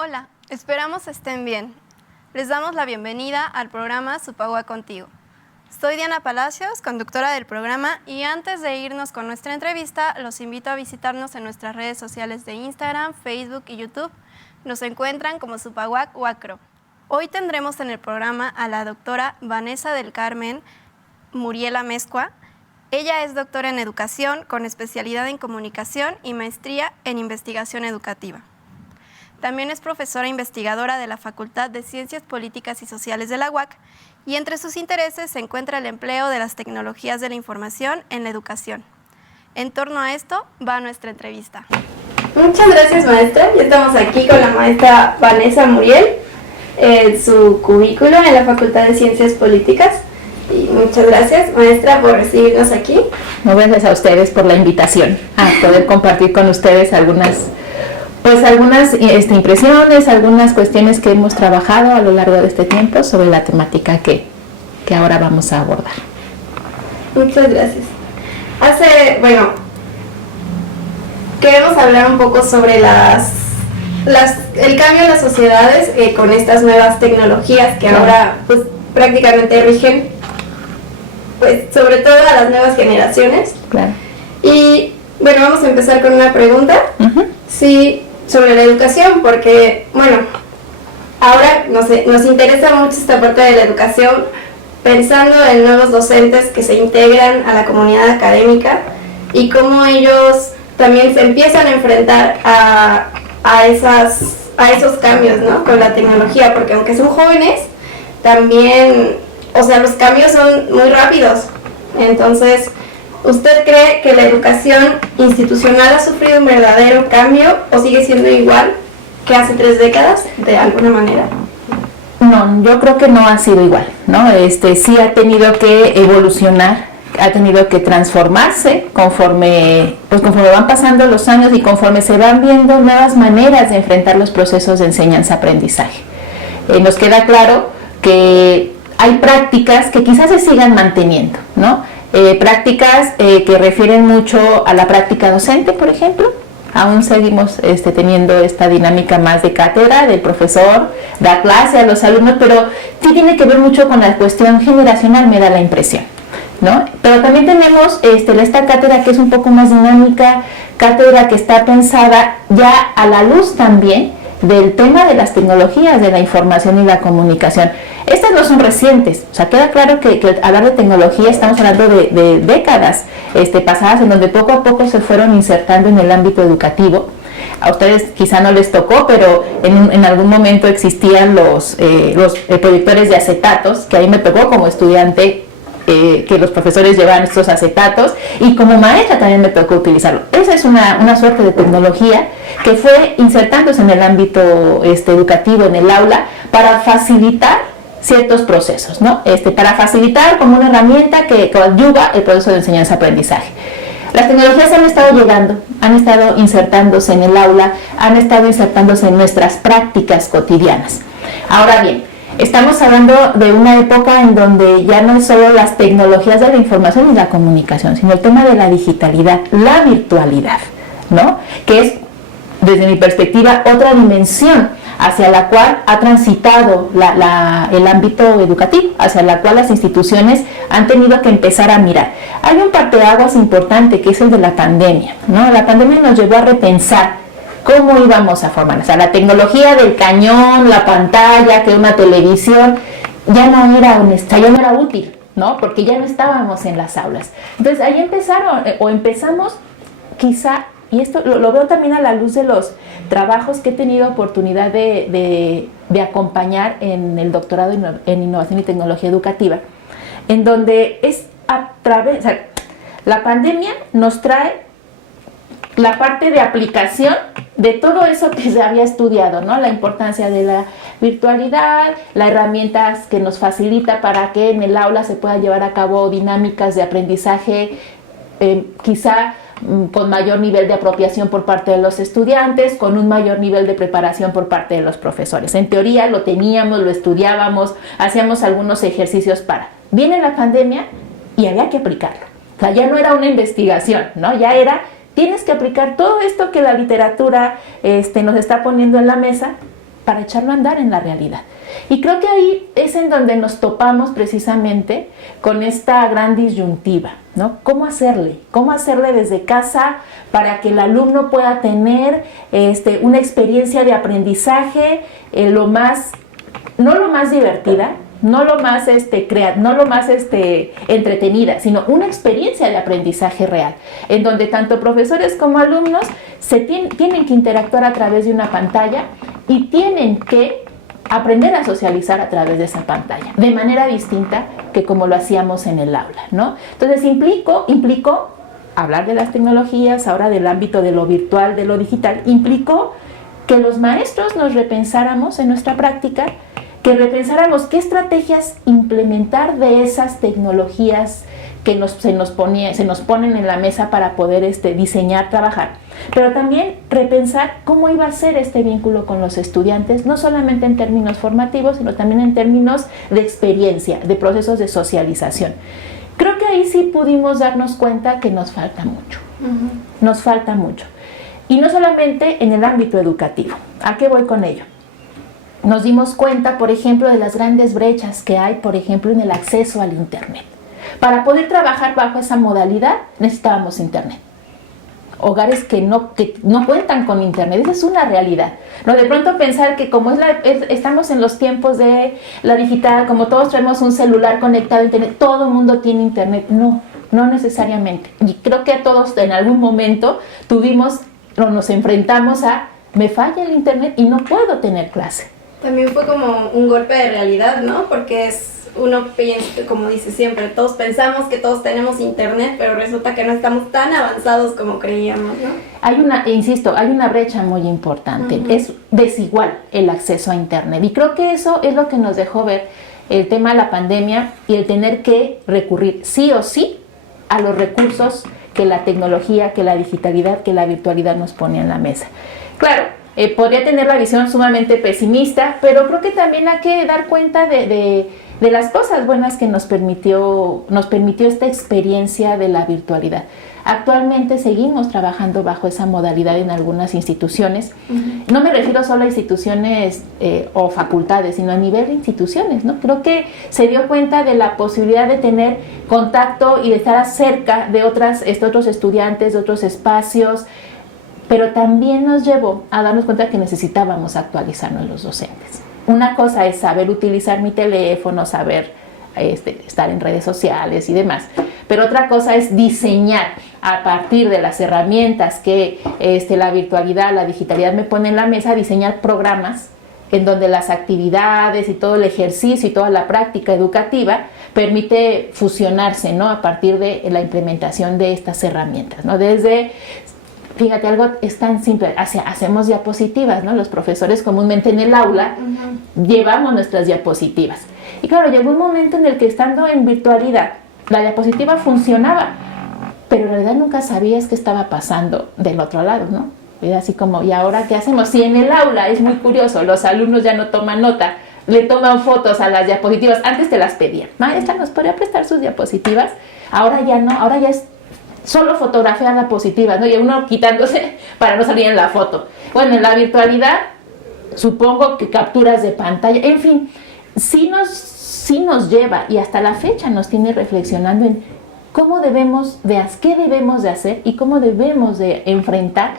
Hola, esperamos estén bien. Les damos la bienvenida al programa Supagua Contigo. Soy Diana Palacios, conductora del programa, y antes de irnos con nuestra entrevista, los invito a visitarnos en nuestras redes sociales de Instagram, Facebook y YouTube. Nos encuentran como Supaguac Huacro. Hoy tendremos en el programa a la doctora Vanessa del Carmen Muriel Amezcua. Ella es doctora en educación con especialidad en comunicación y maestría en investigación educativa. También es profesora investigadora de la Facultad de Ciencias Políticas y Sociales de la UAC, y entre sus intereses se encuentra el empleo de las tecnologías de la información en la educación. En torno a esto va nuestra entrevista. Muchas gracias, maestra. Ya estamos aquí con la maestra Vanessa Muriel en su cubículo en la Facultad de Ciencias Políticas. Y muchas gracias, maestra, por recibirnos aquí. No, gracias a ustedes por la invitación a poder compartir con ustedes algunas impresiones, algunas cuestiones que hemos trabajado a lo largo de este tiempo sobre la temática que ahora vamos a abordar. Muchas gracias. Queremos hablar un poco sobre el cambio en las sociedades con estas nuevas tecnologías que ahora pues prácticamente rigen pues sobre todo a las nuevas generaciones. Claro. Y bueno, vamos a empezar con una pregunta. Sí, sobre la educación, porque bueno, ahora nos interesa mucho esta parte de la educación, pensando en nuevos docentes que se integran a la comunidad académica y cómo ellos también se empiezan a enfrentar a esos cambios, ¿no?, con la tecnología, porque aunque son jóvenes, también, o sea, los cambios son muy rápidos. Entonces, ¿usted cree que la educación institucional ha sufrido un verdadero cambio o sigue siendo igual que hace 3 décadas, de alguna manera? No, yo creo que no ha sido igual, ¿no? Sí ha tenido que evolucionar, ha tenido que transformarse conforme van pasando los años y conforme se van viendo nuevas maneras de enfrentar los procesos de enseñanza-aprendizaje. Nos queda claro que hay prácticas que quizás se sigan manteniendo, ¿no? Prácticas que refieren mucho a la práctica docente, por ejemplo. Aún seguimos teniendo esta dinámica más de cátedra, del profesor da clase a los alumnos, pero sí tiene que ver mucho con la cuestión generacional, me da la impresión, ¿no? Pero también tenemos esta cátedra que es un poco más dinámica, cátedra que está pensada ya a la luz también del tema de las tecnologías de la información y la comunicación. Estas no son recientes, o sea, queda claro que hablar de tecnología estamos hablando de décadas pasadas, en donde poco a poco se fueron insertando en el ámbito educativo. A ustedes quizá no les tocó, pero en algún momento existían los proyectores de acetatos, que a mí me tocó como estudiante, que los profesores llevaban estos acetatos, y como maestra también me tocó utilizarlo. Esa es una suerte de tecnología que fue insertándose en el ámbito educativo, en el aula, para facilitar ciertos procesos, ¿no? Para facilitar como una herramienta que coadyuva el proceso de enseñanza-aprendizaje. Las tecnologías han estado llegando, han estado insertándose en el aula, han estado insertándose en nuestras prácticas cotidianas. Ahora bien, estamos hablando de una época en donde ya no es solo las tecnologías de la información y la comunicación, sino el tema de la digitalidad, la virtualidad, ¿no? Que es, desde mi perspectiva, otra dimensión hacia la cual ha transitado el ámbito educativo, hacia la cual las instituciones han tenido que empezar a mirar. Hay un parteaguas importante que es el de la pandemia, ¿no? La pandemia nos llevó a repensar cómo íbamos a formar. O sea, la tecnología del cañón, la pantalla, que una televisión, ya no era útil, ¿no? Porque ya no estábamos en las aulas. Entonces ahí empezamos quizá, y esto lo veo también a la luz de los trabajos que he tenido oportunidad de acompañar en el doctorado en innovación y tecnología educativa, en donde es la pandemia nos trae la parte de aplicación de todo eso que se había estudiado, ¿no? La importancia de la virtualidad, las herramientas que nos facilita para que en el aula se pueda llevar a cabo dinámicas de aprendizaje, quizá con mayor nivel de apropiación por parte de los estudiantes, con un mayor nivel de preparación por parte de los profesores. En teoría lo teníamos, lo estudiábamos, hacíamos algunos ejercicios Viene la pandemia y había que aplicarlo. O sea, ya no era una investigación, ¿no? Ya era, tienes que aplicar todo esto que la literatura nos está poniendo en la mesa para echarlo a andar en la realidad. Y creo que ahí es en donde nos topamos precisamente con esta gran disyuntiva, ¿no? ¿Cómo hacerle? ¿Cómo hacerle desde casa para que el alumno pueda tener una experiencia de aprendizaje no lo más divertida, no lo más entretenida, sino una experiencia de aprendizaje real, en donde tanto profesores como alumnos tienen que interactuar a través de una pantalla y tienen que aprender a socializar a través de esa pantalla, de manera distinta que como lo hacíamos en el aula, ¿no? Entonces implicó hablar de las tecnologías, ahora del ámbito de lo virtual, de lo digital, implicó que los maestros nos repensáramos en nuestra práctica, que repensáramos qué estrategias implementar de esas tecnologías que se nos ponen en la mesa para poder diseñar, trabajar, pero también repensar cómo iba a ser este vínculo con los estudiantes, no solamente en términos formativos, sino también en términos de experiencia, de procesos de socialización. Creo que ahí sí pudimos darnos cuenta que nos falta mucho, nos falta mucho. Y no solamente en el ámbito educativo. ¿A qué voy con ello? Nos dimos cuenta, por ejemplo, de las grandes brechas que hay, por ejemplo, en el acceso al Internet. Para poder trabajar bajo esa modalidad necesitábamos Internet. Hogares que no cuentan con Internet, esa es una realidad. No, de pronto pensar que como estamos en los tiempos de la digital, como todos traemos un celular conectado a Internet, todo el mundo tiene Internet. No necesariamente. Y creo que a todos en algún momento nos enfrentamos a me falla el Internet y no puedo tener clase. También fue como un golpe de realidad, ¿no? Porque uno piensa, como dice siempre, todos pensamos que todos tenemos Internet, pero resulta que no estamos tan avanzados como creíamos, ¿no? Hay una brecha muy importante. Es desigual el acceso a Internet. Y creo que eso es lo que nos dejó ver el tema de la pandemia y el tener que recurrir sí o sí a los recursos que la tecnología, que la digitalidad, que la virtualidad nos pone en la mesa. Claro, podría tener la visión sumamente pesimista, pero creo que también hay que dar cuenta de las cosas buenas que nos permitió esta experiencia de la virtualidad. Actualmente seguimos trabajando bajo esa modalidad en algunas instituciones. No me refiero solo a instituciones o facultades, sino a nivel de instituciones, ¿no? Creo que se dio cuenta de la posibilidad de tener contacto y de estar cerca de otros estudiantes, de otros espacios, pero también nos llevó a darnos cuenta que necesitábamos actualizarnos los docentes. Una cosa es saber utilizar mi teléfono, saber estar en redes sociales y demás, pero otra cosa es diseñar a partir de las herramientas que la virtualidad, la digitalidad me pone en la mesa, diseñar programas en donde las actividades y todo el ejercicio y toda la práctica educativa permite fusionarse, ¿no? A partir de la implementación de estas herramientas, ¿no? Fíjate, algo es tan simple, hacemos diapositivas, ¿no? Los profesores comúnmente en el aula llevamos nuestras diapositivas. Y claro, llegó un momento en el que estando en virtualidad, la diapositiva funcionaba, pero en realidad nunca sabías qué estaba pasando del otro lado, ¿no? Era así como, ¿y ahora qué hacemos? Si en el aula es muy curioso, los alumnos ya no toman nota, le toman fotos a las diapositivas, antes te las pedían. Maestra, ¿nos podría prestar sus diapositivas? Ahora ya no, ahora ya es solo fotografiar diapositivas, ¿no? Y uno quitándose para no salir en la foto. Bueno, en la virtualidad, supongo que capturas de pantalla, en fin, sí nos lleva y hasta la fecha nos tiene reflexionando en qué debemos de hacer y cómo debemos de enfrentar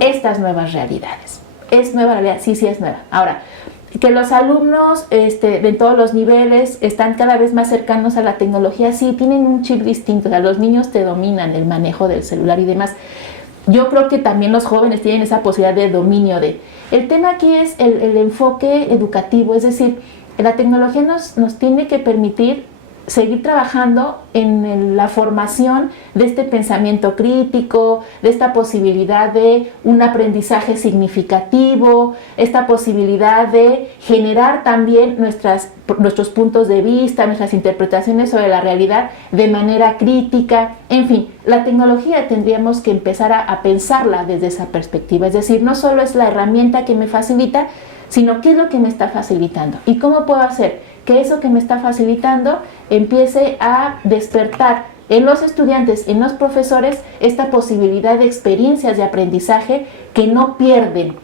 estas nuevas realidades. ¿Es nueva realidad? Sí, es nueva. Ahora, que los alumnos de todos los niveles están cada vez más cercanos a la tecnología, sí, tienen un chip distinto, o sea, los niños te dominan el manejo del celular y demás. Yo creo que también los jóvenes tienen esa posibilidad de dominio El tema aquí es el enfoque educativo, es decir, la tecnología nos tiene que permitir seguir trabajando en la formación de este pensamiento crítico, de esta posibilidad de un aprendizaje significativo, esta posibilidad de generar también nuestros puntos de vista, nuestras interpretaciones sobre la realidad de manera crítica. En fin, la tecnología tendríamos que empezar a pensarla desde esa perspectiva, es decir, no solo es la herramienta que me facilita, sino qué es lo que me está facilitando y cómo puedo hacer que eso que me está facilitando empiece a despertar en los estudiantes, en los profesores, esta posibilidad de experiencias de aprendizaje que no pierden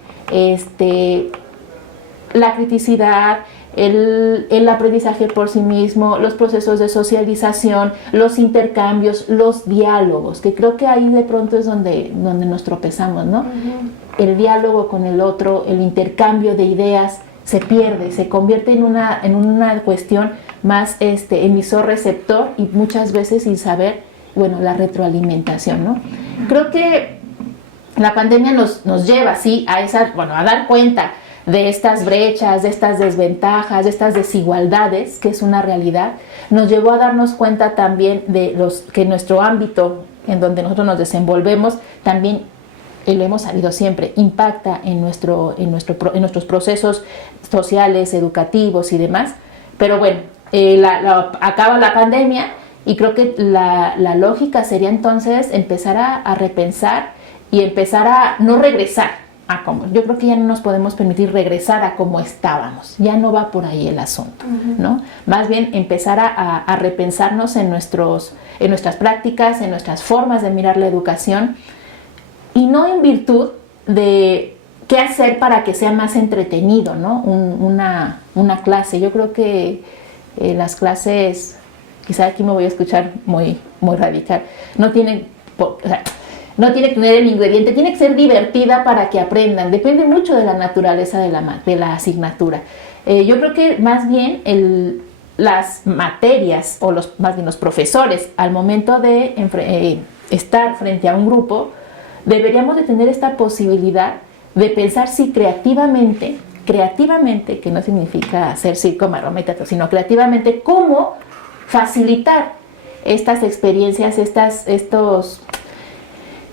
la criticidad, el aprendizaje por sí mismo, los procesos de socialización, los intercambios, los diálogos, que creo que ahí de pronto es donde nos tropezamos, ¿no? El diálogo con el otro, el intercambio de ideas se pierde, se convierte en una cuestión más emisor-receptor y muchas veces sin saber, bueno, la retroalimentación, ¿no? Creo que la pandemia nos lleva, sí, a dar cuenta de estas brechas, de estas desventajas, de estas desigualdades, que es una realidad. Nos llevó a darnos cuenta también de que nuestro ámbito en donde nosotros nos desenvolvemos también, lo hemos sabido siempre, impacta en nuestros procesos sociales, educativos y demás. Pero bueno, acaba la pandemia y creo que la lógica sería entonces empezar a repensar y empezar a no regresar a como. Yo creo que ya no nos podemos permitir regresar a como estábamos. Ya no va por ahí el asunto, ¿no? Más bien empezar a repensarnos en nuestras prácticas, en nuestras formas de mirar la educación, y no en virtud de qué hacer para que sea más entretenido, ¿no? Una clase. Yo creo que las clases, quizá aquí me voy a escuchar muy, muy radical, no tiene que tener el ingrediente, tiene que ser divertida para que aprendan. Depende mucho de la naturaleza de la asignatura. Yo creo que más bien las materias, o más bien los profesores, al momento de estar frente a un grupo, deberíamos de tener esta posibilidad de pensar si creativamente, que no significa ser circo-marometa, sino creativamente, cómo facilitar estas experiencias, estos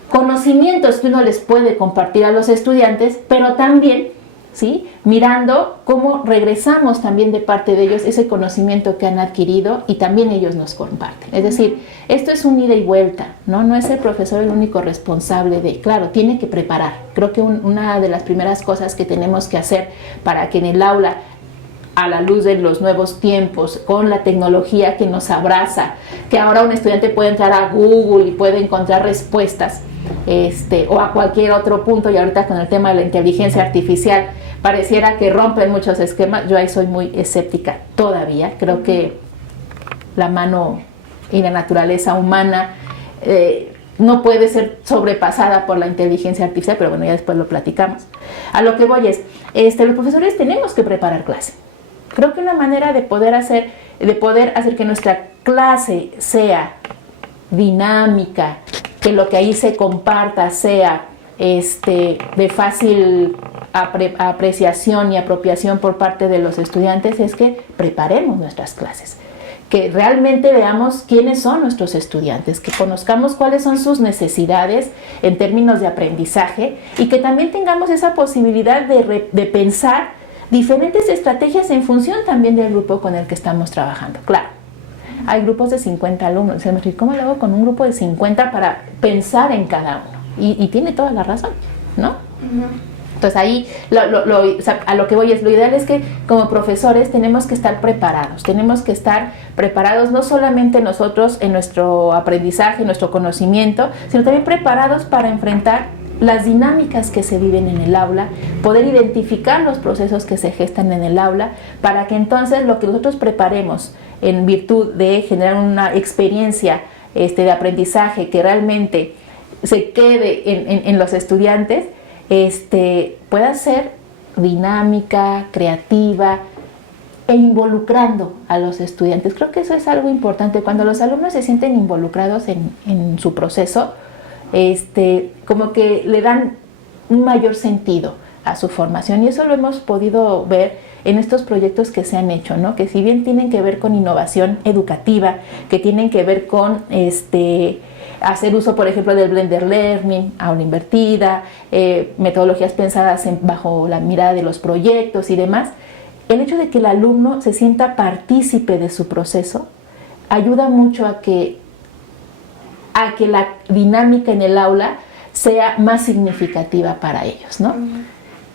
conocimientos que uno les puede compartir a los estudiantes, pero también, ¿sí?, mirando cómo regresamos también de parte de ellos ese conocimiento que han adquirido y también ellos nos comparten. Es decir, esto es un ida y vuelta, ¿no? No es el profesor el único responsable claro, tiene que preparar. Creo que una de las primeras cosas que tenemos que hacer para que en el aula, a la luz de los nuevos tiempos, con la tecnología que nos abraza, que ahora un estudiante puede entrar a Google y puede encontrar respuestas, o a cualquier otro punto, y ahorita con el tema de la inteligencia artificial pareciera que rompen muchos esquemas. Yo ahí soy muy escéptica todavía. Creo que la mano y la naturaleza humana no puede ser sobrepasada por la inteligencia artificial, pero bueno, ya después lo platicamos. A lo que voy es, los profesores tenemos que preparar clase. Creo que una manera de poder hacer que nuestra clase sea dinámica, que lo que ahí se comparta sea de fácil apreciación y apropiación por parte de los estudiantes, es que preparemos nuestras clases, que realmente veamos quiénes son nuestros estudiantes, que conozcamos cuáles son sus necesidades en términos de aprendizaje, y que también tengamos esa posibilidad de pensar diferentes estrategias en función también del grupo con el que estamos trabajando. Claro, hay grupos de 50 alumnos. ¿Cómo lo hago con un grupo de 50 para pensar en cada uno? Y tiene toda la razón, ¿no? Entonces ahí a lo que voy es, lo ideal es que como profesores tenemos que estar preparados no solamente nosotros en nuestro aprendizaje, en nuestro conocimiento, sino también preparados para enfrentar las dinámicas que se viven en el aula, poder identificar los procesos que se gestan en el aula, para que entonces lo que nosotros preparemos en virtud de generar una experiencia de aprendizaje que realmente se quede en los estudiantes, pueda ser dinámica, creativa e involucrando a los estudiantes. Creo que eso es algo importante. Cuando los alumnos se sienten involucrados en su proceso, como que le dan un mayor sentido a su formación, y eso lo hemos podido ver en estos proyectos que se han hecho, ¿no? Que si bien tienen que ver con innovación educativa, que tienen que ver con hacer uso, por ejemplo, del blended learning, aula invertida, metodologías pensadas bajo la mirada de los proyectos y demás, el hecho de que el alumno se sienta partícipe de su proceso ayuda mucho a que la dinámica en el aula sea más significativa para ellos, ¿no?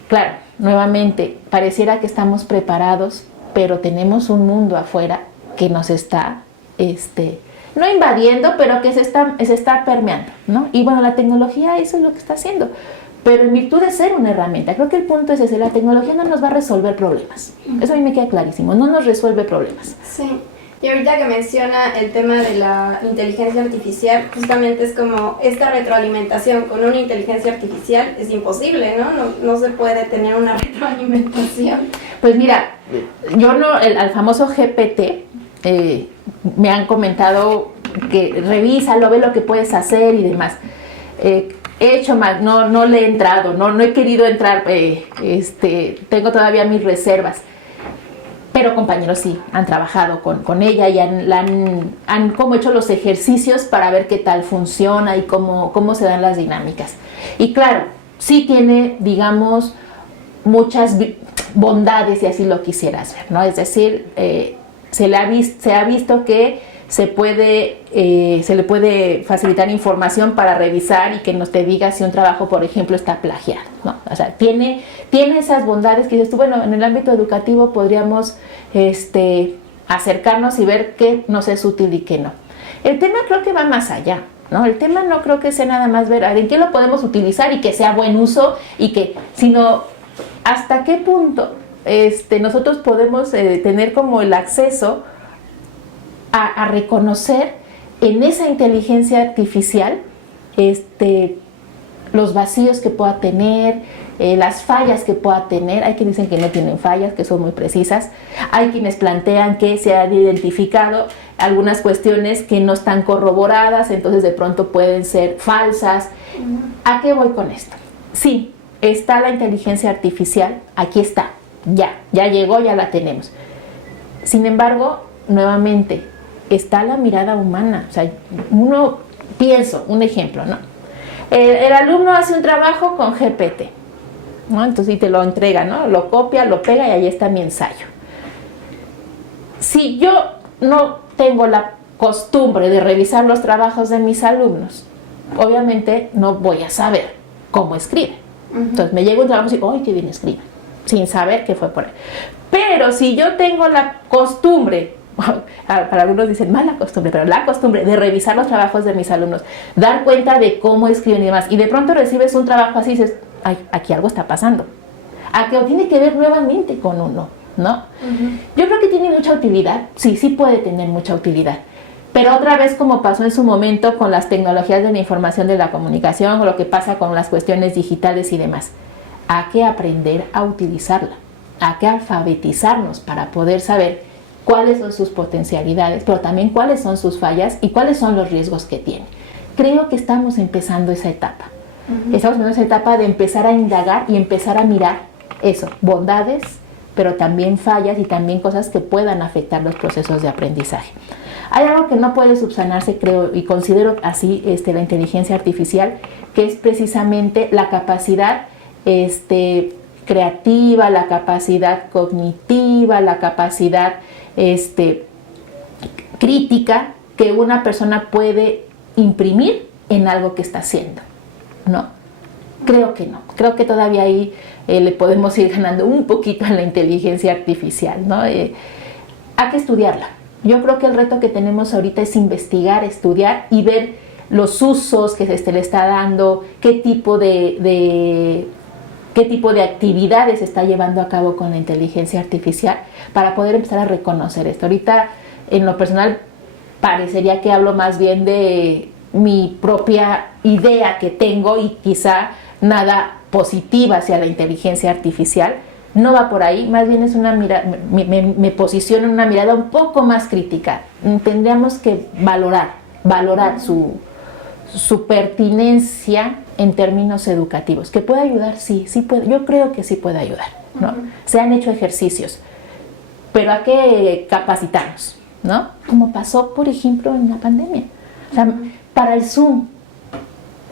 Claro, nuevamente, pareciera que estamos preparados, pero tenemos un mundo afuera que nos está, no invadiendo, pero que se está permeando, ¿no? Y bueno, la tecnología eso es lo que está haciendo. pero en virtud de ser una herramienta. Creo que el punto es ese, la tecnología no nos va a resolver problemas. Eso a mí me queda clarísimo, no nos resuelve problemas. Sí. Y ahorita que menciona el tema de la inteligencia artificial, justamente es como esta retroalimentación con una inteligencia artificial es imposible, ¿no? No se puede tener una retroalimentación. Pues mira, yo no, al famoso GPT, me han comentado que revísalo, ve lo que puedes hacer y demás. He hecho más, no le he entrado, no he querido entrar, tengo todavía mis reservas. Pero compañeros sí, han trabajado con ella y han como hecho los ejercicios para ver qué tal funciona y cómo se dan las dinámicas. Y claro, sí tiene, digamos, muchas bondades, si así lo quisieras ver, ¿no? Es decir, se ha visto que se le puede facilitar información para revisar y que nos te diga si un trabajo, por ejemplo, está plagiado, ¿no? O sea, tiene esas bondades que dices tú, bueno, en el ámbito educativo podríamos acercarnos y ver qué nos es útil y qué no. El tema creo que va más allá, ¿no? El tema no creo que sea nada más ver en qué lo podemos utilizar y que sea buen uso sino hasta qué punto nosotros podemos tener como el acceso a reconocer en esa inteligencia artificial los vacíos que pueda tener, las fallas que pueda tener. Hay quienes dicen que no tienen fallas, que son muy precisas. Hay quienes plantean que se han identificado algunas cuestiones que no están corroboradas, entonces de pronto pueden ser falsas. ¿A qué voy con esto? Sí, está la inteligencia artificial, aquí está, ya llegó, ya la tenemos. Sin embargo, nuevamente, está la mirada humana. O sea, un ejemplo, ¿no? El alumno hace un trabajo con GPT, ¿no? Entonces, y te lo entrega, ¿no? Lo copia, lo pega y ahí está mi ensayo. Si yo no tengo la costumbre de revisar los trabajos de mis alumnos, obviamente no voy a saber cómo escribe. Entonces, me llega un trabajo y digo, ¡ay, qué bien escribe! Sin saber qué fue por él. Pero si yo tengo la costumbre, para algunos dicen mala costumbre, pero la costumbre de revisar los trabajos de mis alumnos, dar cuenta de cómo escriben y demás, y de pronto recibes un trabajo así y dices, ay, aquí algo está pasando, a que tiene que ver nuevamente con uno, ¿no? Yo creo que tiene mucha utilidad, sí puede tener mucha utilidad, pero otra vez, como pasó en su momento con las tecnologías de la información, de la comunicación, o lo que pasa con las cuestiones digitales y demás, hay que aprender a utilizarla, hay que alfabetizarnos para poder saber cuáles son sus potencialidades, pero también cuáles son sus fallas y cuáles son los riesgos que tiene. Creo que estamos empezando esa etapa. Estamos empezando esa etapa de empezar a indagar y empezar a mirar eso, bondades, pero también fallas y también cosas que puedan afectar los procesos de aprendizaje. Hay algo que no puede subsanarse, creo, y considero así la inteligencia artificial, que es precisamente la capacidad creativa, la capacidad cognitiva, la capacidad crítica que una persona puede imprimir en algo que está haciendo, ¿no? Creo que no, creo que todavía ahí le podemos ir ganando un poquito a la inteligencia artificial, ¿no? Hay que estudiarla. Yo creo que el reto que tenemos ahorita es investigar, estudiar y ver los usos que se le está dando, qué tipo de actividades se está llevando a cabo con la inteligencia artificial para poder empezar a reconocer esto. Ahorita, en lo personal, parecería que hablo más bien de mi propia idea que tengo y quizá nada positiva hacia la inteligencia artificial. No va por ahí, más bien es una mirada, me posiciono en una mirada un poco más crítica. Tendríamos que valorar su pertinencia en términos educativos. ¿Que puede ayudar? Sí puede. Yo creo que sí puede ayudar, ¿no? Se han hecho ejercicios, pero hay que capacitarnos, ¿no? Como pasó, por ejemplo, en la pandemia. O sea, para el Zoom,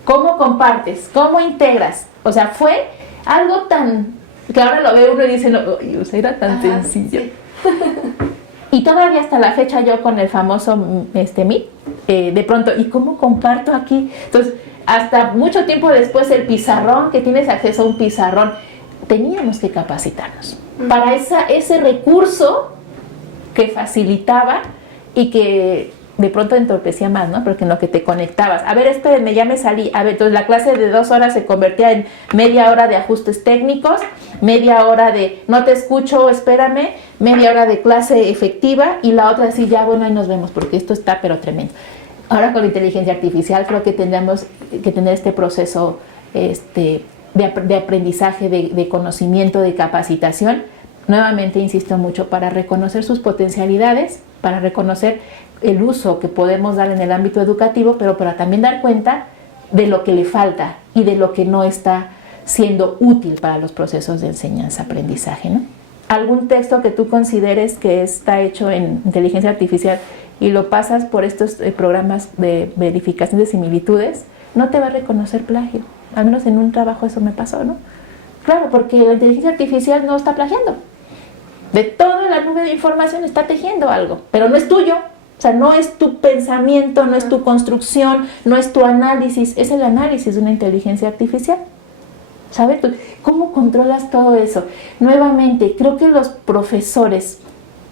¿cómo compartes? ¿Cómo integras? O sea, fue algo tan... que ahora lo ve uno y dice, no, era tan sencillo. Sí. Y todavía hasta la fecha yo con el famoso Meet, de pronto, ¿y cómo comparto aquí? Entonces, hasta mucho tiempo después el pizarrón, que tienes acceso a un pizarrón, teníamos que capacitarnos para ese recurso que facilitaba y que de pronto entorpecía más, ¿no? Porque en lo que te conectabas, a ver, espérenme, ya me salí, a ver, entonces la clase de 2 horas se convertía en media hora de ajustes técnicos, media hora de no te escucho, espérame, media hora de clase efectiva, y la otra así, ya, bueno, ahí nos vemos, porque esto está pero tremendo. Ahora con la inteligencia artificial creo que tendríamos que tener este proceso de aprendizaje, de conocimiento, de capacitación, nuevamente insisto mucho, para reconocer sus potencialidades, para reconocer el uso que podemos dar en el ámbito educativo, pero para también dar cuenta de lo que le falta y de lo que no está siendo útil para los procesos de enseñanza-aprendizaje, ¿no? Algún texto que tú consideres que está hecho en inteligencia artificial y lo pasas por estos programas de verificación de similitudes, no te va a reconocer plagio. Al menos en un trabajo eso me pasó, ¿no? Claro, porque la inteligencia artificial no está plagiando. De toda la nube de información está tejiendo algo, pero no es tuyo. O sea, no es tu pensamiento, no es tu construcción, no es tu análisis, es el análisis de una inteligencia artificial. ¿Sabes? ¿Cómo controlas todo eso? Nuevamente, creo que los profesores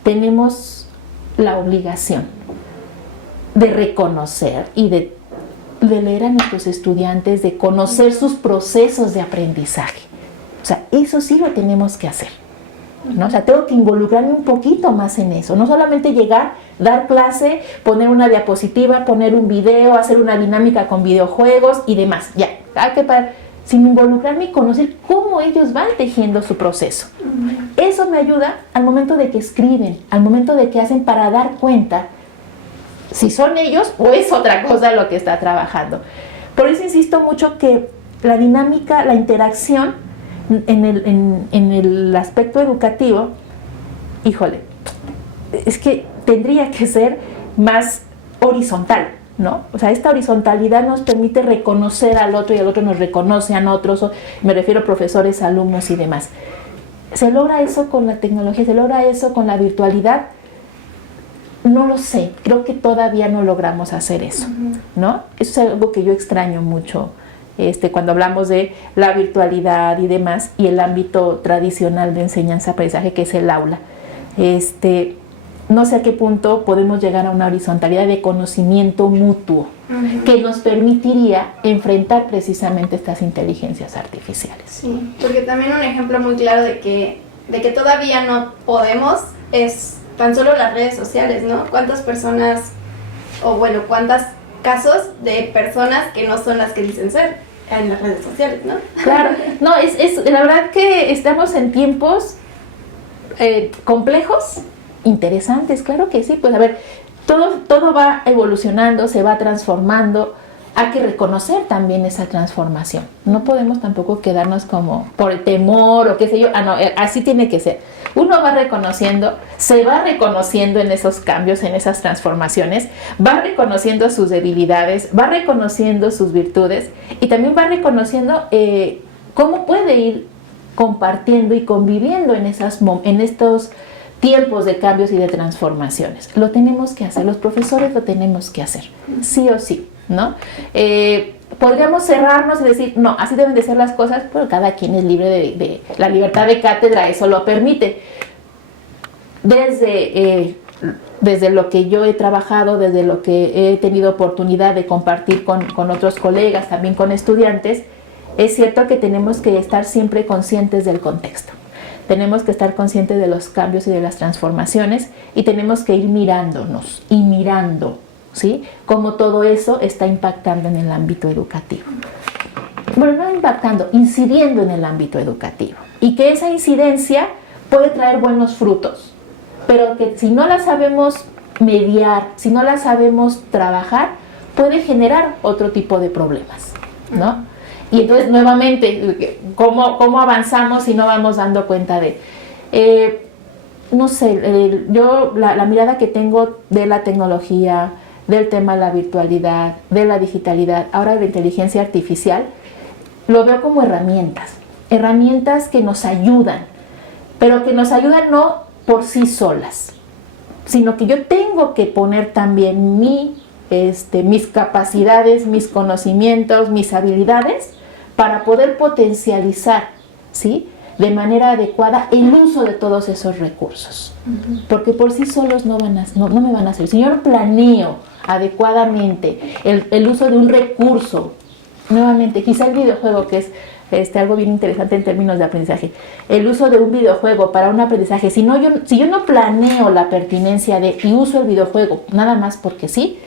tenemos la obligación de reconocer y de leer a nuestros estudiantes, de conocer sus procesos de aprendizaje. O sea, eso sí lo tenemos que hacer, ¿no? O sea, tengo que involucrarme un poquito más en eso, no solamente llegar, dar clase, poner una diapositiva, poner un video, hacer una dinámica con videojuegos y demás, ya, sin involucrarme y conocer cómo ellos van tejiendo su proceso. Eso me ayuda al momento de que escriben, al momento de que hacen, para dar cuenta si son ellos o es otra cosa lo que está trabajando. Por eso insisto mucho que la dinámica, la interacción en el aspecto educativo, híjole, es que tendría que ser más horizontal, ¿no? O sea, esta horizontalidad nos permite reconocer al otro y el otro nos reconoce a nosotros, me refiero a profesores, alumnos y demás. ¿Se logra eso con la tecnología? ¿Se logra eso con la virtualidad? No lo sé, creo que todavía no logramos hacer eso, ¿no? Eso es algo que yo extraño mucho cuando hablamos de la virtualidad y demás, y el ámbito tradicional de enseñanza-aprendizaje, que es el aula. No sé a qué punto podemos llegar a una horizontalidad de conocimiento mutuo que nos permitiría enfrentar precisamente estas inteligencias artificiales. Sí, porque también un ejemplo muy claro de que todavía no podemos es tan solo las redes sociales, ¿no? ¿Cuántas personas, cuántos casos de personas que no son las que dicen ser en las redes sociales, ¿no? Claro, no, es la verdad que estamos en tiempos complejos, interesantes, claro que sí, pues a ver, todo va evolucionando, se va transformando, hay que reconocer también esa transformación, no podemos tampoco quedarnos como por el temor o qué sé yo, no, así tiene que ser. Uno va reconociendo, se va reconociendo en esos cambios, en esas transformaciones, va reconociendo sus debilidades, va reconociendo sus virtudes y también va reconociendo cómo puede ir compartiendo y conviviendo en estos tiempos de cambios y de transformaciones. Lo tenemos que hacer, los profesores lo tenemos que hacer, sí o sí, ¿no? Podríamos cerrarnos y decir, no, así deben de ser las cosas, pero cada quien es libre de la libertad de cátedra, eso lo permite. Desde lo que yo he trabajado, desde lo que he tenido oportunidad de compartir con otros colegas, también con estudiantes, es cierto que tenemos que estar siempre conscientes del contexto. Tenemos que estar conscientes de los cambios y de las transformaciones y tenemos que ir mirándonos y mirando, ¿sí? Cómo todo eso está impactando en el ámbito educativo. Bueno, no impactando, incidiendo en el ámbito educativo. Y que esa incidencia puede traer buenos frutos, pero que si no la sabemos mediar, si no la sabemos trabajar, puede generar otro tipo de problemas, ¿no? Y entonces, nuevamente, ¿cómo avanzamos si no vamos dando cuenta de... no sé, yo la mirada que tengo de la tecnología, del tema de la virtualidad, de la digitalidad, ahora de la inteligencia artificial, lo veo como herramientas que nos ayudan, pero que nos ayudan no por sí solas, sino que yo tengo que poner también mis capacidades, mis conocimientos, mis habilidades para poder potencializar, ¿sí?, de manera adecuada el uso de todos esos recursos, porque por sí solos no me van a hacer. Si yo no planeo adecuadamente, el uso de un recurso, nuevamente, quizá el videojuego, que es algo bien interesante en términos de aprendizaje, el uso de un videojuego para un aprendizaje, si yo no planeo la pertinencia y uso el videojuego nada más porque sí,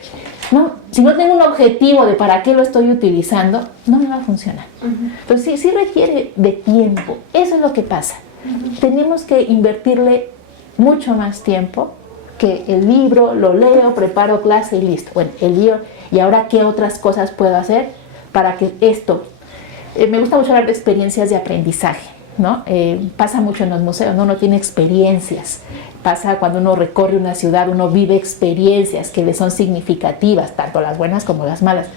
no, si no tengo un objetivo de para qué lo estoy utilizando, no me va a funcionar. Entonces sí requiere de tiempo, eso es lo que pasa. Tenemos que invertirle mucho más tiempo que el libro, lo leo, preparo clase y listo. Bueno, el libro, y ahora qué otras cosas puedo hacer para que esto... me gusta mucho hablar de experiencias de aprendizaje, ¿no? Pasa mucho en los museos, ¿no? Uno tiene experiencias. Pasa cuando uno recorre una ciudad, uno vive experiencias que le son significativas, tanto las buenas como las malas.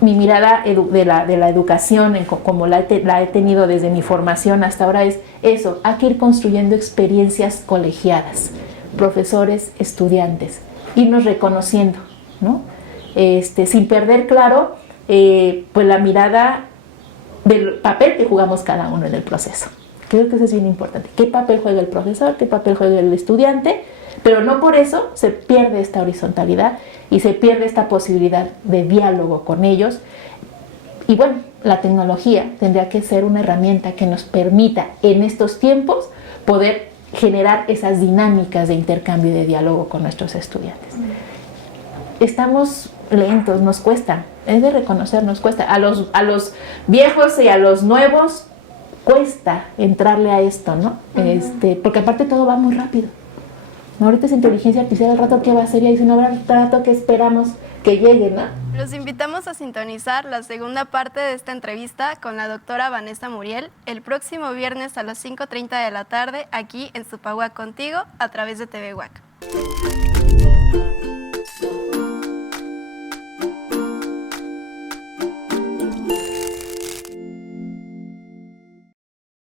Mi mirada de la educación, como la he tenido desde mi formación hasta ahora, es eso, hay que ir construyendo experiencias colegiadas, profesores, estudiantes, irnos reconociendo, ¿no? Sin perder claro pues la mirada del papel que jugamos cada uno en el proceso. Creo que eso es bien importante. ¿Qué papel juega el profesor? ¿Qué papel juega el estudiante? Pero no por eso se pierde esta horizontalidad y se pierde esta posibilidad de diálogo con ellos. Y bueno, la tecnología tendría que ser una herramienta que nos permita en estos tiempos poder generar esas dinámicas de intercambio y de diálogo con nuestros estudiantes. Estamos lentos, nos cuesta, es de reconocer, nos cuesta. A los viejos y a los nuevos cuesta entrarle a esto, ¿no? Porque aparte todo va muy rápido. ¿No? Ahorita es inteligencia artificial, al rato qué va a ser, y ahí no habrá rato que esperamos que llegue, ¿no? Los invitamos a sintonizar la segunda parte de esta entrevista con la doctora Vanessa Muriel el próximo viernes a las 5:30 de la tarde aquí en Supagua Contigo a través de TV UAC.